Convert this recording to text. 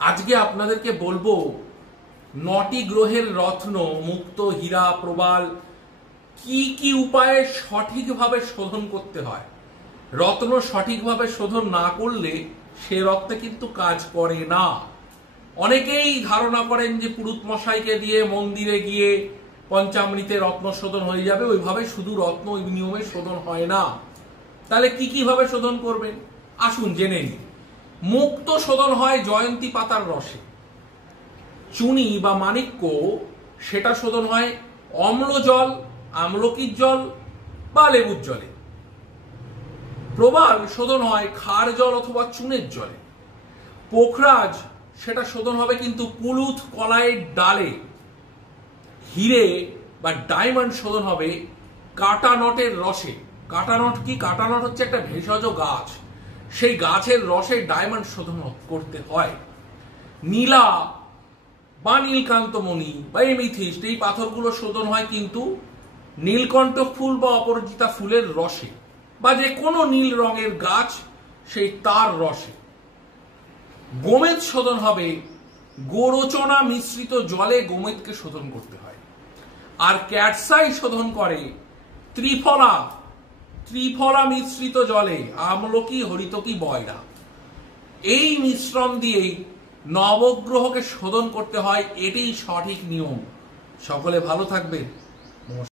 আজকে আপনাদেরকে বলবো 9টি গ্রহের রত্ন মুক্ত হীরা প্রবাল কি কি উপায়ে সঠিকভাবে শোধন করতে হয়। রত্ন সঠিকভাবে শোধন না করলে সে রত্নে কিন্তু কাজ করে না। অনেকেই ধারণা করেন যে পুরুত মশাইকে দিয়ে মন্দিরে গিয়ে পঞ্চামৃতে রত্ন শোধন হয়ে যাবে, ওইভাবে শুধু রত্ন ওই নিয়মে শোধন হয় না। তাহলে কি কিভাবে শোধন করবেন আসুন জেনে নিন। মুক্ত শোধন হয় জয়ন্তী পাতার রসে। চুনি বা মাণিক্য সেটা শোধন হয় অম্ল জল, আমলকির জল বা লেবুর জলে। প্রবাল শোধন হয় ক্ষার জল অথবা চুনের জলে। পোখরাজ সেটা শোধন হবে কিন্তু কুলুথ কলাইয়ের ডালে। হিরে বা ডায়মন্ড শোধন হবে কাটা নটের রসে। কাটা নট কি? কাটা নট হচ্ছে একটা ভেষজ গাছ, সেই গাছের রসে ডায়মন্ড শোধন করতে হয়। নীলা বা নীলকান্তমণি বা এমিথিস্ট এই পাথরগুলো শোধন হয় কিন্তু নীলকণ্ঠ ফুল বা অপরাজিতা ফুলের রসে, বা যে কোনো নীল রঙের গাছ সেই তার রসে। গোমেদ শোধন হবে গোরচনা মিশ্রিত জলে, গোমেদকে শোধন করতে হয়। আর ক্যাটসাই শোধন করে ত্রিফলা মিশ্রিত জলে, আমলকি, হরিতকি, বয়রা। এই মিশ্রণ দিয়েই নবগ্রহকে শোধন করতে হয়, এটাই সঠিক নিয়ম। সকলে ভালো থাকবেন।